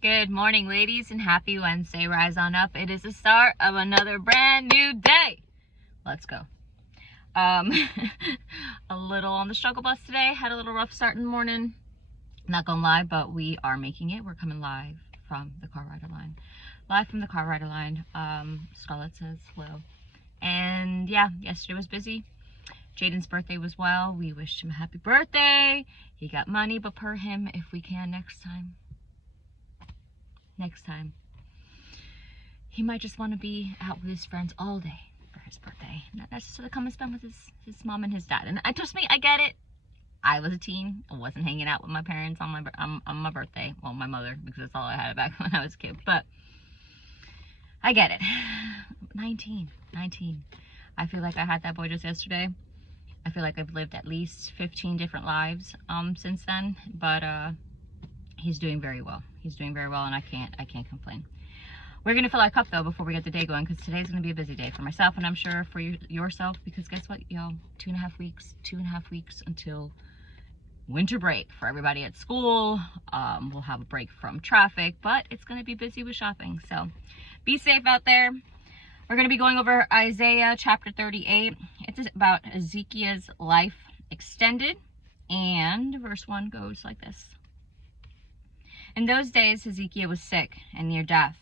Good morning, ladies, and happy Wednesday. Rise on up. It is the start of another brand new day. Let's go. A little on the struggle bus today. Had a little rough start in the morning. Not gonna lie, but we are making it. We're coming live from the car rider line. Scarlett says hello. And yeah, yesterday was busy. Jaden's birthday was well. We wished him a happy birthday. He got money, but per him if we can next time. He might just want to be out with his friends all day for his birthday, not necessarily come and spend with his mom and his dad. And trust me, I get it. I was a teen. I wasn't hanging out with my parents on my birthday. Well, my mother, because that's all I had back when I was a kid. But I get it. 19. I feel like I had that boy just yesterday. I feel like I've lived at least 15 different lives since then. But he's doing very well. And I can't complain. We're gonna fill our cup though before we get the day going, because today's gonna be a busy day for myself, and I'm sure for yourself, because guess what, y'all? 2.5 weeks until winter break for everybody at school. We'll have a break from traffic, but it's gonna be busy with shopping. So be safe out there. We're gonna be going over Isaiah chapter 38. It's about Hezekiah's life extended, and verse 1 goes like this. In those days Hezekiah was sick and near death,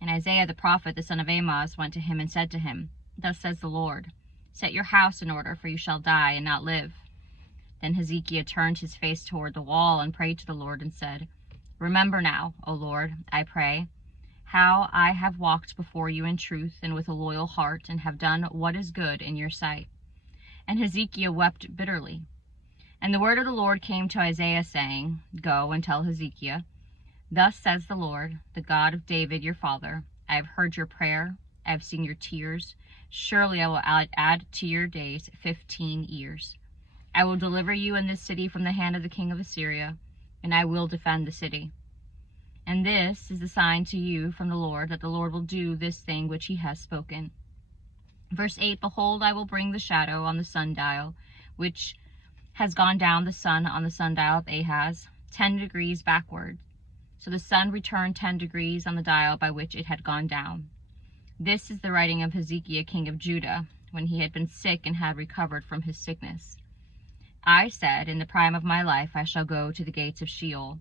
and Isaiah the prophet, the son of Ahaz, went to him and said to him, Thus says the Lord, Set your house in order, for you shall die and not live. Then Hezekiah turned his face toward the wall and prayed to the Lord and said, Remember now, O Lord, I pray, how I have walked before you in truth and with a loyal heart, and have done what is good in your sight. And Hezekiah wept bitterly. And the word of the Lord came to Isaiah, saying, Go and tell Hezekiah, Thus says the Lord, the God of David your father, I have heard your prayer, I have seen your tears. Surely I will add to your days 15 years. I will deliver you and this city from the hand of the king of Assyria, and I will defend the city. And this is the sign to you from the Lord, that the Lord will do this thing which he has spoken. Verse 8, Behold, I will bring the shadow on the sundial, which has gone down the sun on the sundial of Ahaz, 10 degrees backward. So the sun returned 10 degrees on the dial by which it had gone down. This is the writing of Hezekiah, king of Judah, when he had been sick and had recovered from his sickness. I said, In the prime of my life I shall go to the gates of Sheol.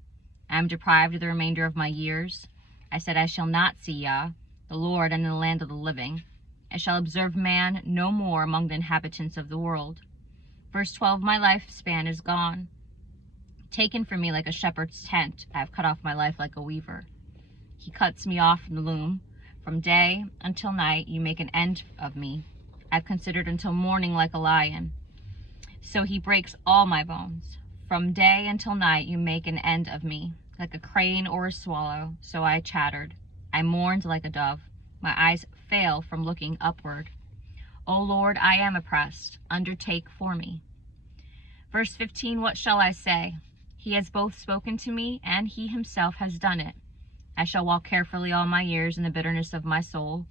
I am deprived of the remainder of my years. I said, I shall not see Yah, the Lord, in the land of the living. I shall observe man no more among the inhabitants of the world. Verse 12, My lifespan is gone. Taken from me like a shepherd's tent, I have cut off my life like a weaver. He cuts me off from the loom. From day until night you make an end of me. I've considered until morning like a lion. So he breaks all my bones. From day until night you make an end of me, like a crane or a swallow. So I chattered. I mourned like a dove. My eyes fail from looking upward. O Lord, I am oppressed. Undertake for me. Verse 15, What shall I say? He has both spoken to me, and he himself has done it. I shall walk carefully all my years in the bitterness of my soul.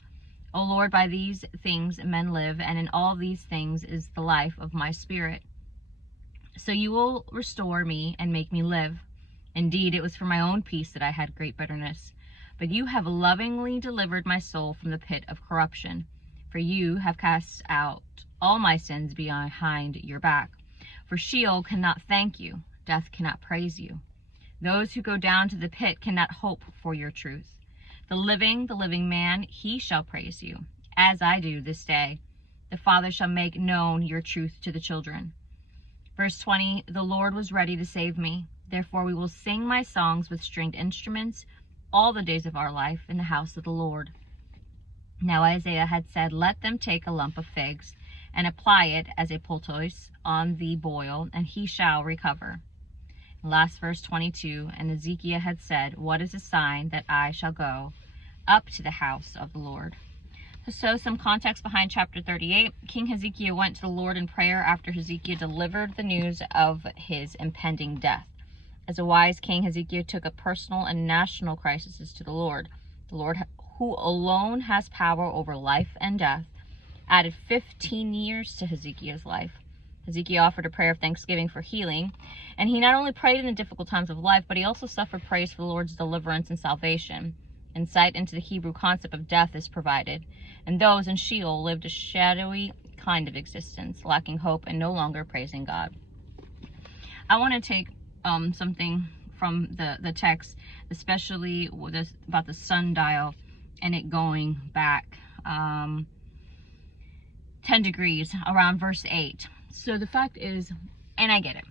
O Lord, by these things men live, and in all these things is the life of my spirit. So you will restore me and make me live. Indeed, it was for my own peace that I had great bitterness. But you have lovingly delivered my soul from the pit of corruption. For you have cast out all my sins behind your back. For Sheol cannot thank you. Death cannot praise you. Those who go down to the pit cannot hope for your truth. The living man, he shall praise you, as I do this day. The Father shall make known your truth to the children. Verse 20, The Lord was ready to save me. Therefore we will sing my songs with stringed instruments all the days of our life in the house of the Lord. Now Isaiah had said, Let them take a lump of figs and apply it as a poultice on the boil, and he shall recover. Last verse 22, And Hezekiah had said, What is a sign that I shall go up to the house of the Lord? So some context behind chapter 38. King Hezekiah went to the Lord in prayer after Hezekiah delivered the news of his impending death. As a wise king, Hezekiah took a personal and national crisis to the Lord. The Lord, who alone has power over life and death, added 15 years to Hezekiah's life. Hezekiah offered a prayer of thanksgiving for healing, and he not only prayed in the difficult times of life, but he also suffered praise for the Lord's deliverance and salvation. Insight into the Hebrew concept of death is provided, and those in Sheol lived a shadowy kind of existence, lacking hope and no longer praising God. I want to take something from the text, especially with this, about the sundial and it going back 10 degrees around verse 8. So the fact is, and I get it,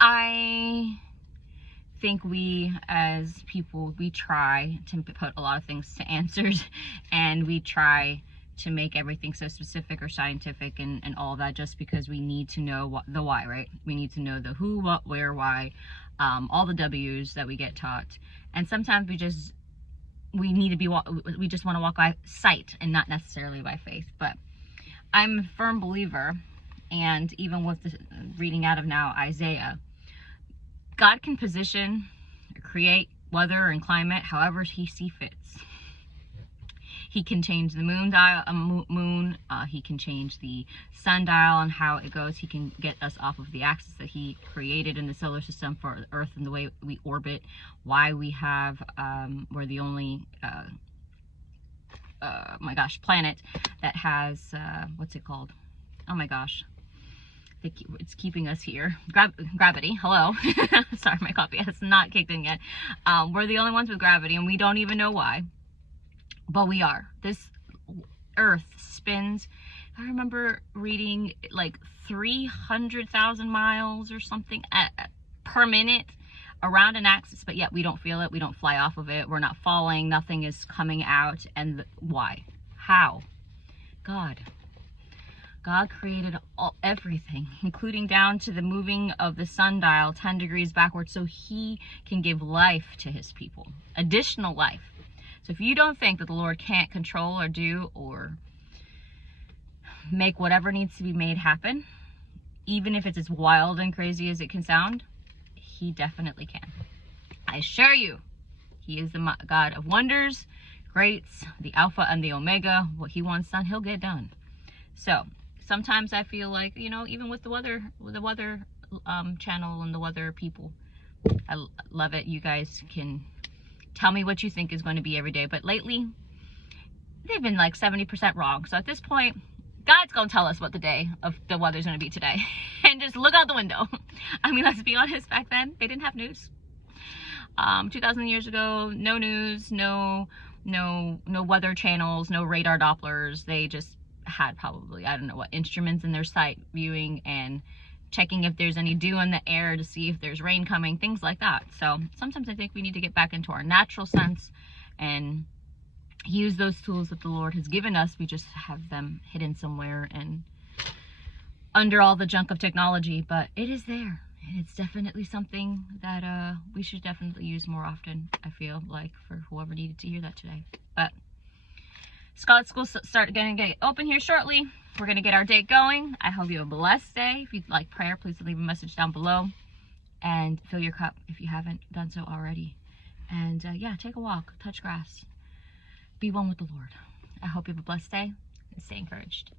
I think we as people, we try to put a lot of things to answers, and we try to make everything so specific or scientific and all that, just because we need to know the why, right? We need to know the who, what, where, why, all the W's that we get taught. And sometimes we just want to walk by sight and not necessarily by faith. But I'm a firm believer, and even with the reading out of now Isaiah, God can position, create weather and climate however he sees fits. He can change the moon dial, he can change the sundial and how it goes. He can get us off of the axis that he created in the solar system for the Earth and the way we orbit. Why we have, we're the only, planet that has, what's it called? Oh my gosh. It's keeping us here. Gravity. Hello. Sorry, my coffee has not kicked in yet. We're the only ones with gravity, and we don't even know why. But we are. This Earth spins, I remember reading like 300,000 miles or something per minute around an axis, but yet we don't feel it. We don't fly off of it. We're not falling. Nothing is coming out. And why? How? God created everything, including down to the moving of the sundial 10 degrees backwards, so he can give life to his people, additional life. So if you don't think that the Lord can't control or do or make whatever needs to be made happen, even if it's as wild and crazy as it can sound, he definitely can. I assure you, he is the God of wonders, greats, the Alpha and the Omega. What he wants done, he'll get done. So sometimes I feel like, even with the weather channel and the weather people, I love it. You guys can tell me what you think is going to be every day. But lately, they've been like 70% wrong. So at this point, God's going to tell us what the day of the weather's going to be today. And just look out the window. I mean, let's be honest, back then, they didn't have news. 2,000 years ago, no news, no weather channels, no radar Dopplers. They just had probably, I don't know what, instruments in their sight viewing and checking if there's any dew in the air to see if there's rain coming, things like that. So sometimes I think we need to get back into our natural sense and use those tools that the Lord has given us. We just have them hidden somewhere and under all the junk of technology, but it is there. And it's definitely something that we should definitely use more often, I feel like, for whoever needed to hear that today. But Scott Schools start getting open here shortly. We're going to get our date going. I hope you have a blessed day. If you'd like prayer, please leave a message down below. And fill your cup if you haven't done so already. And yeah, take a walk, touch grass. Be one with the Lord. I hope you have a blessed day and stay encouraged.